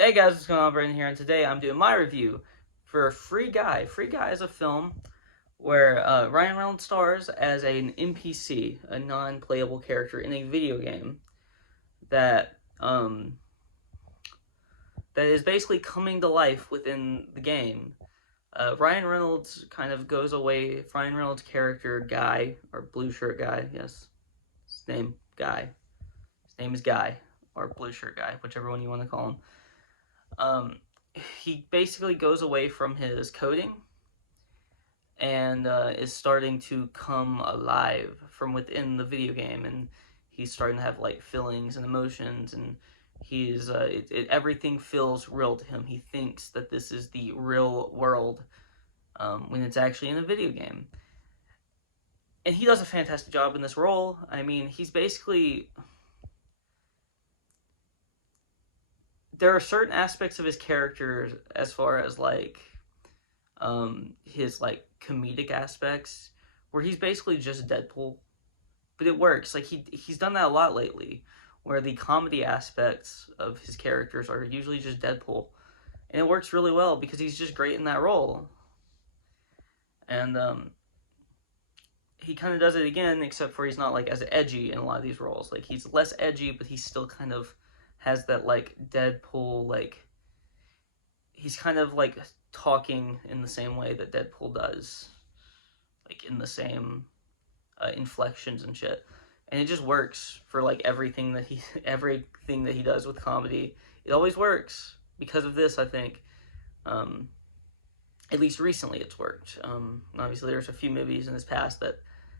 Hey guys, what's going on? Brandon here, and today I'm doing my review for Free Guy. Free Guy is a film where Ryan Reynolds stars as an NPC, a non-playable character in a video game that that is basically coming to life within the game. Ryan Reynolds kind of goes away. Ryan Reynolds' character Guy, or Blue Shirt Guy, yes, his name Guy. His name is Guy, or Blue Shirt Guy, whichever one you want to call him. Um, he basically goes away from his coding and is starting to come alive from within the video game, and he's starting to have like feelings and emotions, and everything feels real to him. He thinks that this is the real world when it's actually in a video game, and he does a fantastic job in this role. I mean, he's basically there are certain aspects of his character as far as like his like comedic aspects where he's basically just Deadpool, but it works. Like he's done that a lot lately, where the comedy aspects of his characters are usually just Deadpool, and it works really well because he's just great in that role. And he kind of does it again, except for he's not like as edgy in a lot of these roles. Like he's less edgy, but he still kind of has that like Deadpool like he's kind of like talking in the same way that Deadpool does, like in the same inflections and shit. And it just works for like everything that he does with comedy. It always works because of this. I think, um, at least recently, it's worked. Obviously, there's a few movies in his past that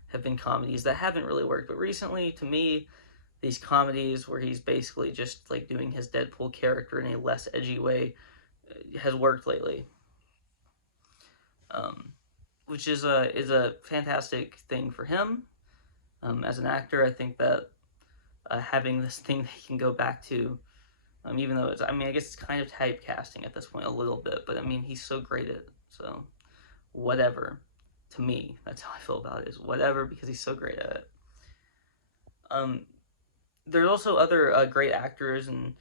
have been comedies that haven't really worked, but recently, to me, these comedies where he's basically just like doing his Deadpool character in a less edgy way has worked lately. Um, which is a fantastic thing for him as an actor. I think that having this thing that he can go back to, even though I mean, I guess it's kind of typecasting at this point a little bit, but I mean, he's so great at it. So whatever, to me, that's how I feel about it. Is whatever because he's so great at it. Um, there's also other great actors and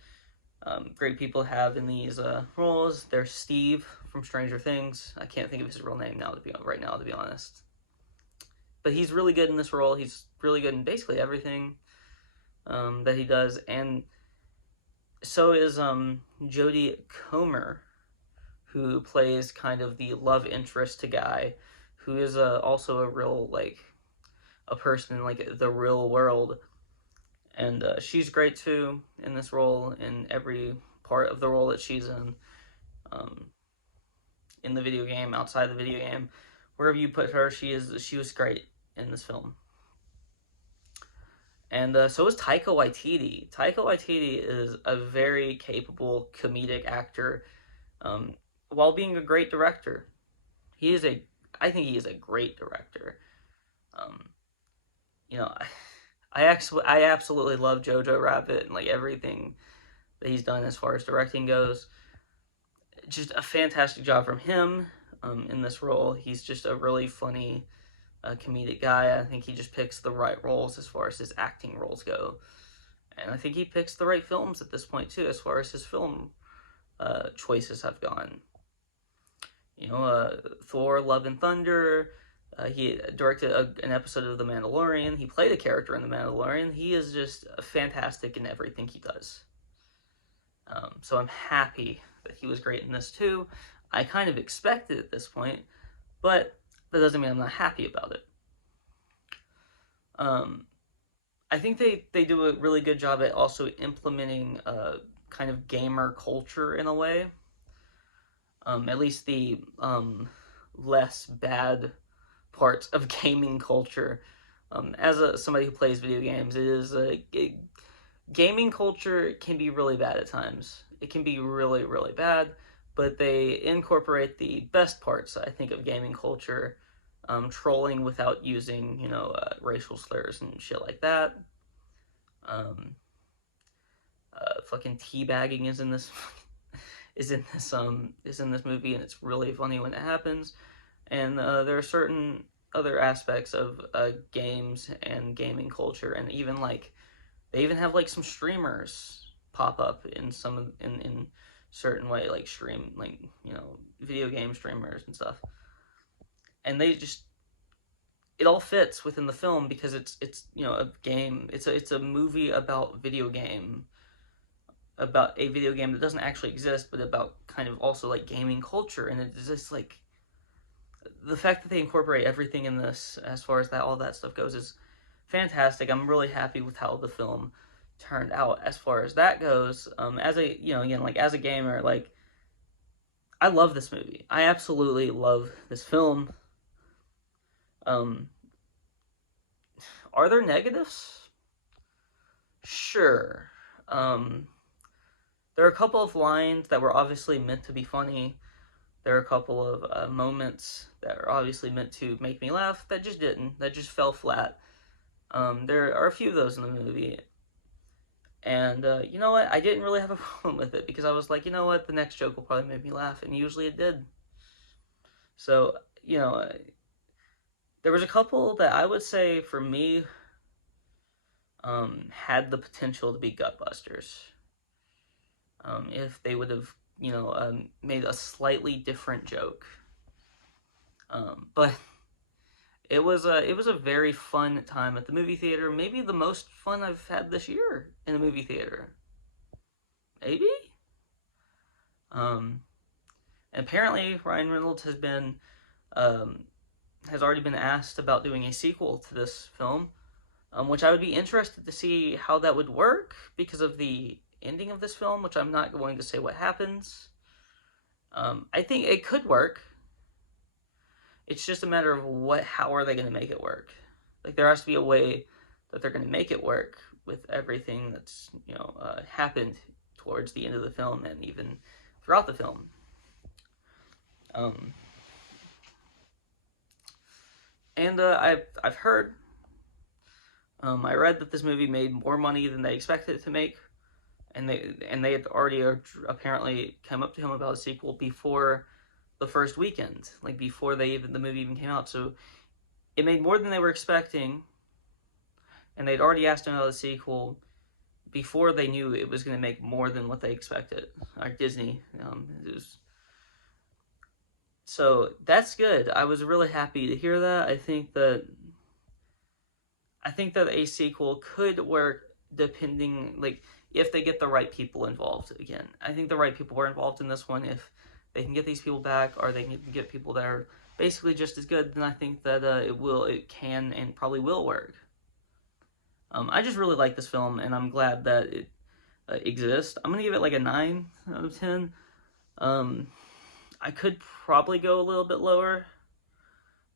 great people have in these roles. There's Steve from Stranger Things. I can't think of his real name now to be honest. But he's really good in this role. He's really good in basically everything that he does, and so is Jodie Comer, who plays kind of the love interest to Guy, who is also a real like a person in like the real world, and she's great too in this role in every part of the role that she's um, in the video game, outside the video game, wherever you put her, she was great in this film. And so is Taika Waititi. Taika Waititi is a very capable comedic actor, um, while being a great director. He is a, I think he is a great director. Um, you know, I absolutely love Jojo Rabbit and like everything that he's done as far as directing goes. Just a fantastic job from him in this role. He's just a really funny, comedic guy. I think he just picks the right roles as far as his acting roles go, and I think he picks the right films at this point too, as far as his film choices have gone. Thor: Love and Thunder. He directed an episode of The Mandalorian. He played a character in The Mandalorian. He is just fantastic in everything he does. So I'm happy that he was great in this too. I kind of expected at this point, but that doesn't mean I'm not happy about it. Um, I think they do a really good job at also implementing kind of gamer culture in a way. At least the less bad parts of gaming culture. Somebody who plays video games, gaming culture can be really bad at times. It can be really, really bad, but they incorporate the best parts, I think, of gaming culture. Trolling without using, racial slurs and shit like that. Um, Fucking teabagging is in this movie, and it's really funny when it happens. And there are certain other aspects of games and gaming culture, and even like they even have like some streamers pop up in certain way, like video game streamers and stuff, and they just it all fits within the film because it's a game. It's a movie about a video game that doesn't actually exist, but about kind of also like gaming culture, and it's just like the fact that they incorporate everything in this as far as that all that stuff goes is fantastic. I'm really happy with how the film turned out as far as that goes. As a again, like as a gamer, like I love this movie. I absolutely love this film. Um, are there negatives? Sure. Um, there are a couple of lines that were obviously meant to be funny. There are a couple of moments that are obviously meant to make me laugh that just didn't. That just fell flat. There are a few of those in the movie. And you know what? I didn't really have a problem with it because I was like, you know what? The next joke will probably make me laugh. And usually it did. So, there was a couple that I would say for me had the potential to be gutbusters. If they would have, made a slightly different joke. But it was a very fun time at the movie theater. Maybe the most fun I've had this year in a movie theater. Maybe. And apparently Ryan Reynolds has already been asked about doing a sequel to this film, which I would be interested to see how that would work because of the ending of this film, which I'm not going to say what happens. I think it could work. It's just a matter of how are they going to make it work? Like there has to be a way that they're going to make it work with everything that's happened towards the end of the film and even throughout the film. And I've heard, I read that this movie made more money than they expected it to make, and they had already apparently come up to him about a sequel before the first weekend, like before the movie even came out. So it made more than they were expecting, and they'd already asked him about a sequel before they knew it was going to make more than what they expected. Like Disney, so that's good. I was really happy to hear that. I think that a sequel could work depending, like, if they get the right people involved again. I think the right people were involved in this one. If they can get these people back, or they can get people that are basically just as good, then I think that it can and probably will work. I just really like this film, and I'm glad that it exists. I'm gonna give it like a 9 out of 10. I could probably go a little bit lower,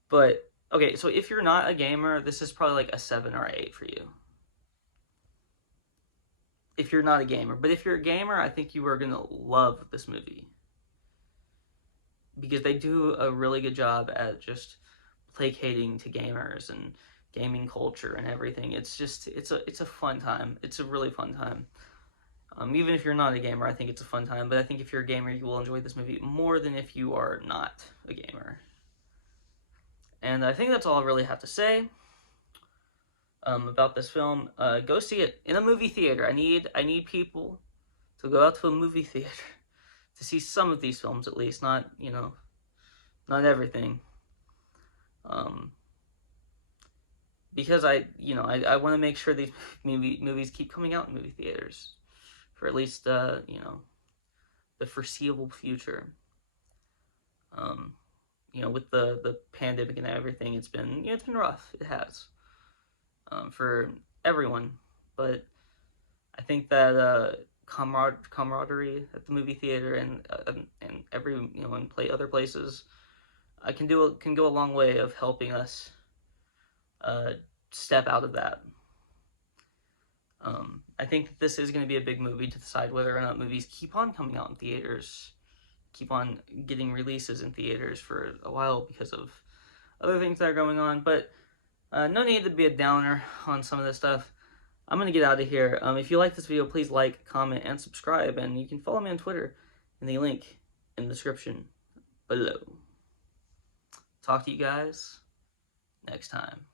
but okay. So if you're not a gamer, this is probably like a 7 or 8 for you. If you're not a gamer, but if you're a gamer, I think you are gonna love this movie because they do a really good job at just placating to gamers and gaming culture and everything. It's a fun time. It's a really fun time. Even if you're not a gamer, I think it's a fun time. But I think if you're a gamer, you will enjoy this movie more than if you are not a gamer. And I think that's all I really have to say about this film. Go see it in a movie theater. I need people to go out to a movie theater to see some of these films at least, not not everything. Because I want to make sure these movies keep coming out in movie theaters for at least the foreseeable future. With the pandemic and everything, it's been rough. It has for everyone, but I think that camaraderie at the movie theater and every and other places can go a long way of helping us step out of that. I think that this is going to be a big movie to decide whether or not movies keep on coming out in theaters, keep on getting releases in theaters for a while because of other things that are going on. But no need to be a downer on some of this stuff. I'm going to get out of here. If you like this video, please like, comment, and subscribe. And you can follow me on Twitter in the link in the description below. Talk to you guys next time.